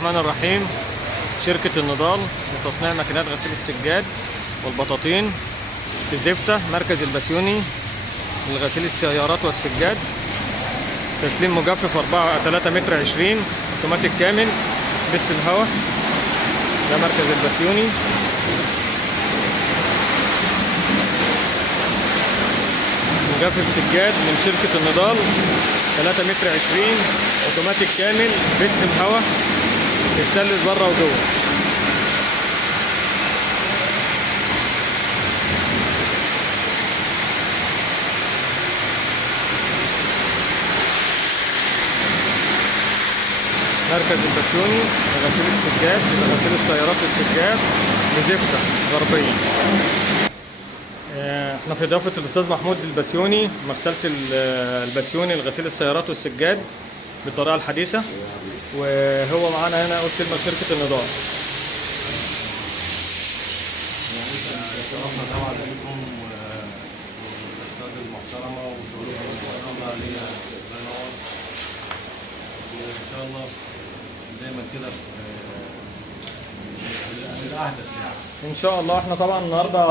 الرحمن الرحيم. شركة النضال لتصنيع ماكينات غسيل السجاد والبطاطين في زفتة، مركز البسيوني لغسيل السيارات والسجاد. تسليم مجفف 3 متر 20 اوتوماتيك كامل بست الهواء. ده مركز البسيوني. مجفف سجاد من شركة النضال 3 متر 20 اوتوماتيك كامل بست الهواء، يستلز بره وجوه. مركز البسيوني لغسيل السجاد، لغسيل السيارات والسجاد بزفتة غربية. احنا في اضافة الاستاذ محمود البسيوني، مغسلة البسيوني لغسيل السيارات والسجاد بالطريقة الحديثة، وهو معانا هنا. قلت كلمة شركة النضال. شرفنا طبعا عليكم والاستاذ المحترمه وشغلكم المحترمه ليا منور ان شاء الله دايما كده في الاحدث يعني ان شاء الله. احنا طبعا النهارده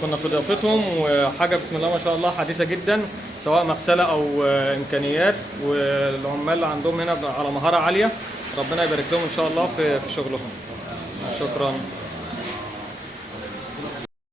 كنا في ضيافتهم، وحاجه بسم الله ما شاء الله حديثه جدا، سواء مغسله او امكانيات، والعمال اللي عندهم هنا على مهاره عاليه. ربنا يبارك لهم ان شاء الله في شغلهم. شكرا.